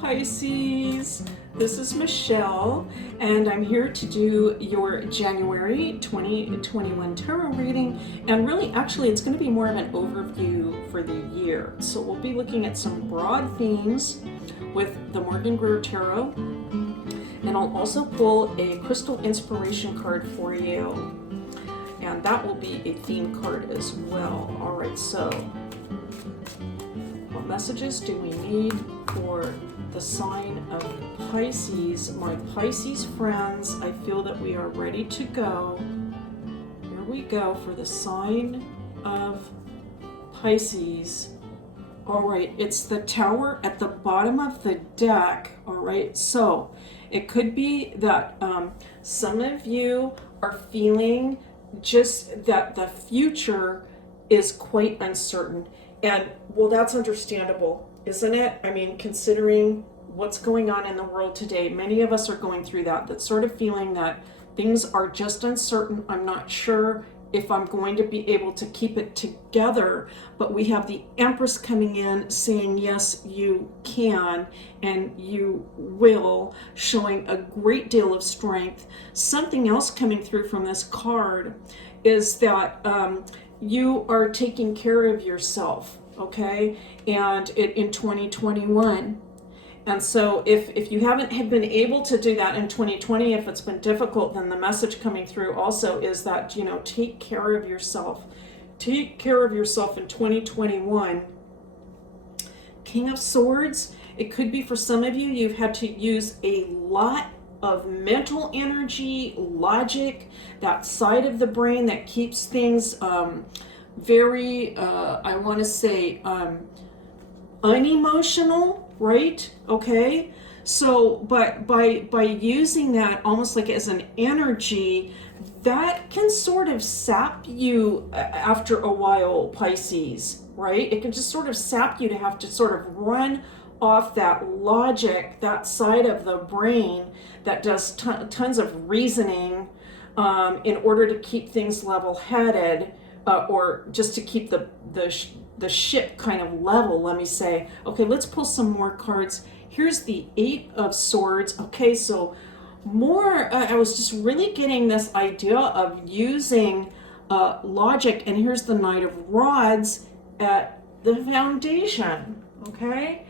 Pisces. This is Michelle, and I'm here to do your January 2021 tarot reading. And really, actually, it's going to be more of an overview for the year. So we'll be looking at some broad themes with the Morgan Greer Tarot, and I'll also pull a crystal inspiration card for you, and that will be a theme card as well. All right, so what messages do we need for the sign of Pisces? My Pisces friends, I feel that we are ready to go. Here we go for the sign of Pisces. All right, it's the Tower at the bottom of the deck. All right, so it could be that some of you are feeling just that the future is quite uncertain. And well, that's understandable, isn't it? I mean, considering what's going on in the world today, many of us are going through that sort of feeling that things are just uncertain. I'm not sure if I'm going to be able to keep it together, but we have the Empress coming in saying, yes, you can and you will, showing a great deal of strength. Something else coming through from this card is that you are taking care of yourself, okay? And in 2021. And so if you haven't been able to do that in 2020, if it's been difficult, then the message coming through also is that, you know, take care of yourself. Take care of yourself in 2021. King of Swords, it could be for some of you, you've had to use a lot of mental energy, logic, that side of the brain that keeps things very, I want to say, unemotional, right? Okay, so but by using that almost like as an energy, that can sort of sap you after a while, Pisces, right? It can just sort of sap you to have to sort of run off that logic, that side of the brain that does tons of reasoning in order to keep things level-headed, or just to keep the ship kind of level, let me say. Okay, let's pull some more cards. Here's the Eight of Swords. Okay, so more, I was just really getting this idea of using logic, and here's the Knight of Rods at the foundation, okay?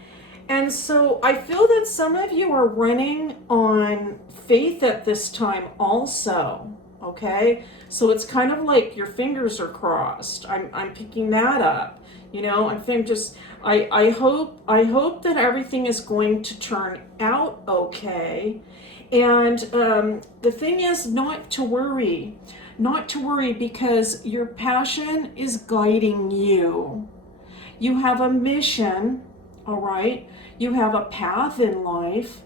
And so I feel that some of you are running on faith at this time also, okay? So it's kind of like your fingers are crossed. I'm picking that up. You know, I hope that everything is going to turn out okay. And the thing is not to worry, because your passion is guiding you. You have a mission, all right? You have a path in life.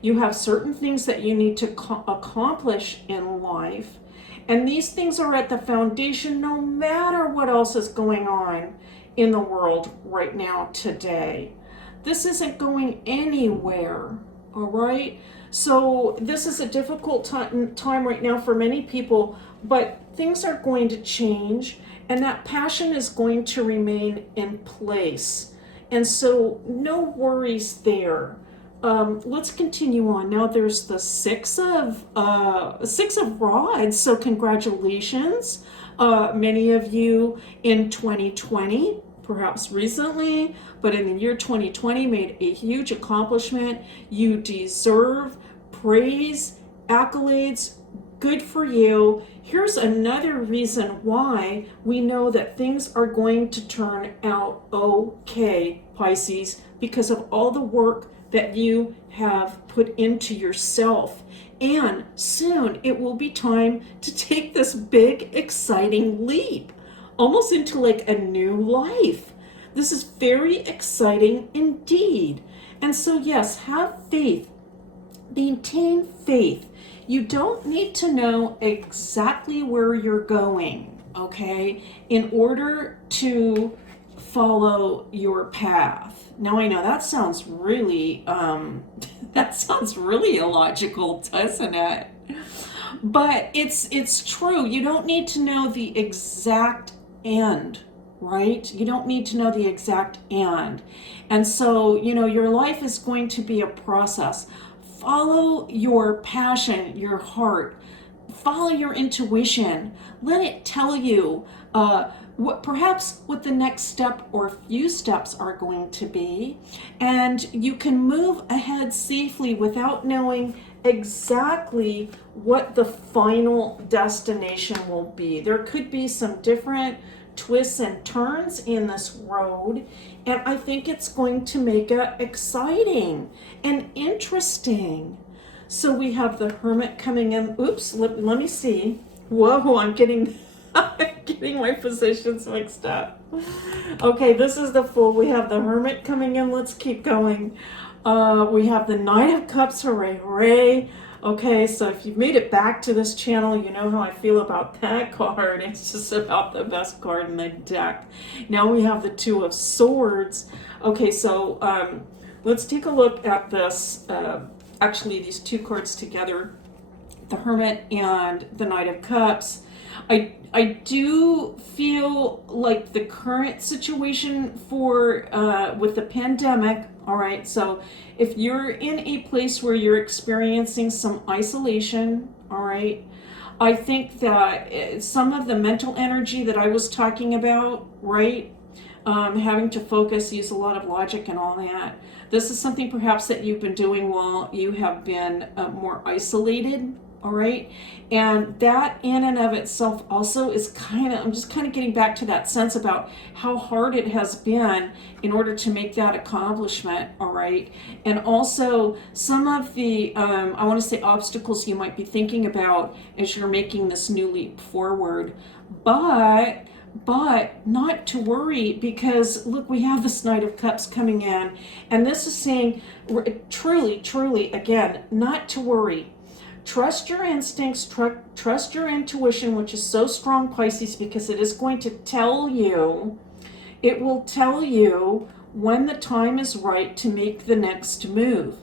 You have certain things that you need to accomplish in life. And these things are at the foundation no matter what else is going on in the world right now today. This isn't going anywhere, all right? So this is a difficult time right now for many people, but things are going to change, and that passion is going to remain in place. And so no worries there. Let's continue on. Now there's the Six of Rods. So congratulations. Many of you in 2020, perhaps recently, but in the year 2020 made a huge accomplishment. You deserve praise, accolades. Good for you. Here's another reason why we know that things are going to turn out okay, Pisces, because of all the work that you have put into yourself. And soon it will be time to take this big, exciting leap, almost into like a new life. This is very exciting indeed. And so yes, have faith, maintain faith. You don't need to know exactly where you're going, okay, in order to follow your path. Now I know that sounds really illogical, doesn't it? But it's true. You don't need to know the exact end, right? You don't need to know the exact and. And so, your life is going to be a process. Follow your passion, your heart. Follow your intuition. Let it tell you what the next step or few steps are going to be. And you can move ahead safely without knowing exactly what the final destination will be. There could be some different twists and turns in this road, and I think it's going to make it exciting and interesting. So we have the Hermit coming in. Oops, let me see. Whoa, I'm getting getting my positions mixed up. Okay, this is the Fool. We have the Hermit coming in. Let's keep going. We have the Knight of Cups. Hooray, hooray. Okay, so if you've made it back to this channel, you know how I feel about that card. It's just about the best card in the deck. Now we have the Two of Swords. Okay, so let's take a look at this. Actually, these two cards together, the Hermit and the Knight of Cups. I do feel like the current situation for with the pandemic. All right, so if you're in a place where you're experiencing some isolation, all right, I think that some of the mental energy that I was talking about, right, having to focus, use a lot of logic and all that. This is something perhaps that you've been doing while you have been more isolated, all right? And that in and of itself also is I'm just kind of getting back to that sense about how hard it has been in order to make that accomplishment, all right? And also some of the, I want to say, obstacles you might be thinking about as you're making this new leap forward. But not to worry, because look, we have this Knight of Cups coming in, and this is saying truly, again, not to worry. Trust your instincts, trust your intuition, which is so strong, Pisces, because it is going to tell you, it will tell you when the time is right to make the next move.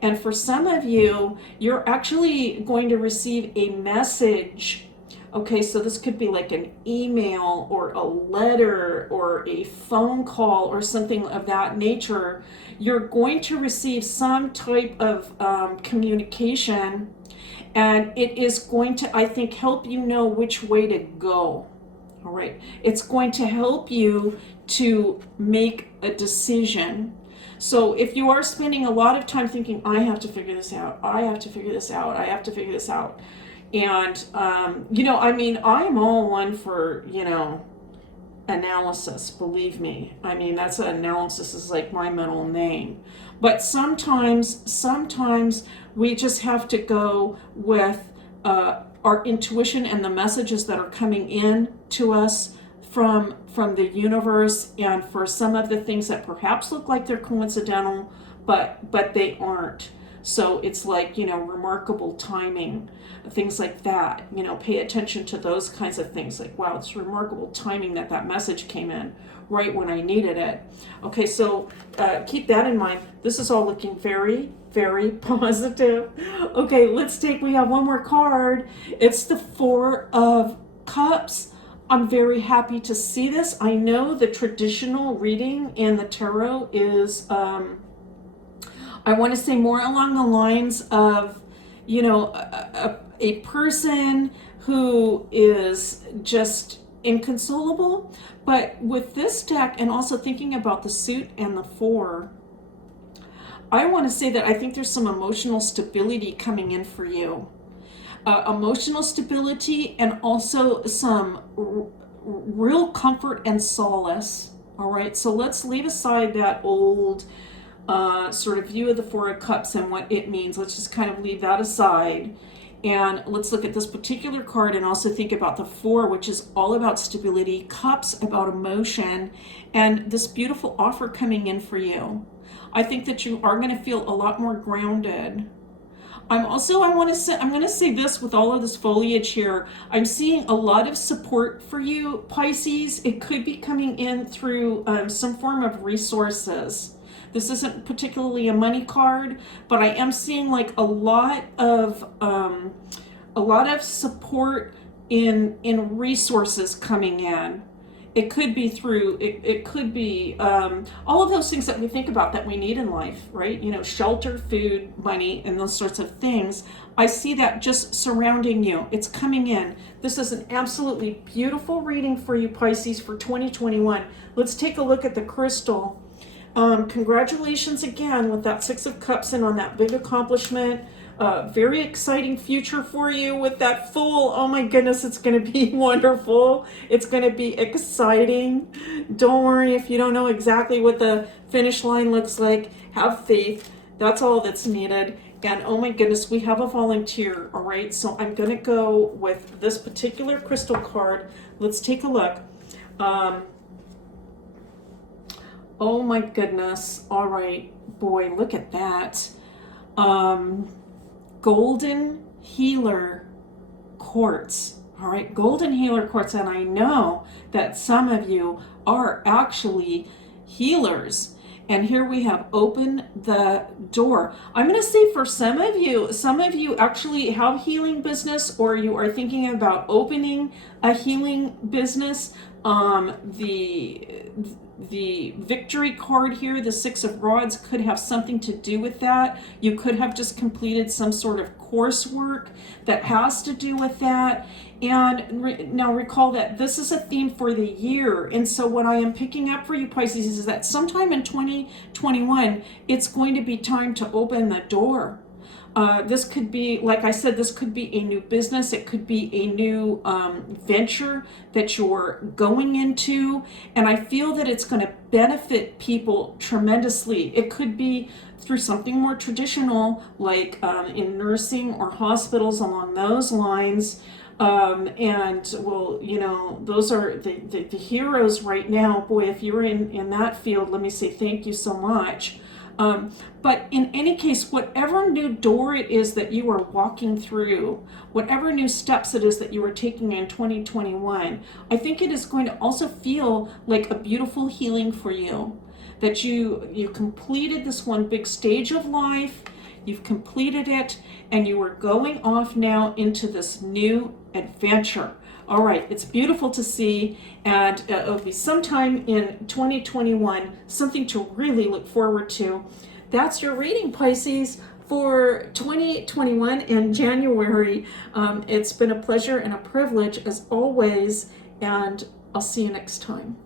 And for some of you, you're actually going to receive a message. Okay, so this could be like an email or a letter or a phone call or something of that nature. You're going to receive some type of communication, and it is going to, I think, help you know which way to go. All right, it's going to help you to make a decision. So if you are spending a lot of time thinking, I have to figure this out, I have to figure this out, I have to figure this out, and, I am all one for, analysis, believe me. I mean, that's analysis is like my middle name. But sometimes we just have to go with our intuition and the messages that are coming in to us from the universe, and for some of the things that perhaps look like they're coincidental, but they aren't. So it's like, remarkable timing, things like that. Pay attention to those kinds of things. Like, wow, it's remarkable timing that message came in right when I needed it. Okay, so keep that in mind. This is all looking very, very positive. Okay, we have one more card. It's the Four of Cups. I'm very happy to see this. I know the traditional reading in the tarot is, I want to say, more along the lines of, a person who is just inconsolable. But with this deck, and also thinking about the suit and the four, I want to say that I think there's some emotional stability coming in for you. Emotional stability, and also some real comfort and solace. All right, so let's leave aside that old sort of view of the Four of Cups and what it means. Let's just kind of leave that aside, and let's look at this particular card and also think about the Four, which is all about stability, Cups about emotion, and this beautiful offer coming in for you. I think that you are going to feel a lot more grounded. I'm going to say this with all of this foliage here. I'm seeing a lot of support for you, Pisces. It could be coming in through some form of resources. This isn't particularly a money card, but I am seeing like a lot of support in resources coming in. It could be through, it could be all of those things that we think about that we need in life, right? You know, shelter, food, money, and those sorts of things. I see that just surrounding you. It's coming in. This is an absolutely beautiful reading for you, Pisces, for 2021. Let's take a look at the crystal. Congratulations again with that Six of Cups and on that big accomplishment. Very exciting future for you with that Fool. Oh my goodness, it's going to be wonderful. It's going to be exciting. Don't worry if you don't know exactly what the finish line looks like. Have faith. That's all that's needed. And oh my goodness, we have a volunteer. All right, so I'm going to go with this particular crystal card. Let's take a look. Oh my goodness. All right, boy, look at that. Golden Healer Quartz. All right, Golden Healer Quartz. And I know that some of you are actually healers. And here we have open the door. I'm going to say for some of you actually have healing business, or you are thinking about opening a healing business. The victory card here, the Six of Rods, could have something to do with that. You could have just completed some sort of coursework that has to do with that. And now recall that this is a theme for the year. And so what I am picking up for you, Pisces, is that sometime in 2021, it's going to be time to open the door. This could be, like I said, this could be a new business. It could be a new venture that you're going into. And I feel that it's going to benefit people tremendously. It could be through something more traditional, like in nursing or hospitals along those lines. And well, you know, those are the heroes right now. Boy, if you're in that field, let me say thank you so much. But in any case, whatever new door it is that you are walking through, whatever new steps it is that you are taking in 2021, I think it is going to also feel like a beautiful healing for you. That you completed this one big stage of life, you've completed it, and you are going off now into this new adventure. All right, it's beautiful to see, and it'll be sometime in 2021, something to really look forward to. That's your reading, Pisces, for 2021 and January. It's been a pleasure and a privilege as always, and I'll see you next time.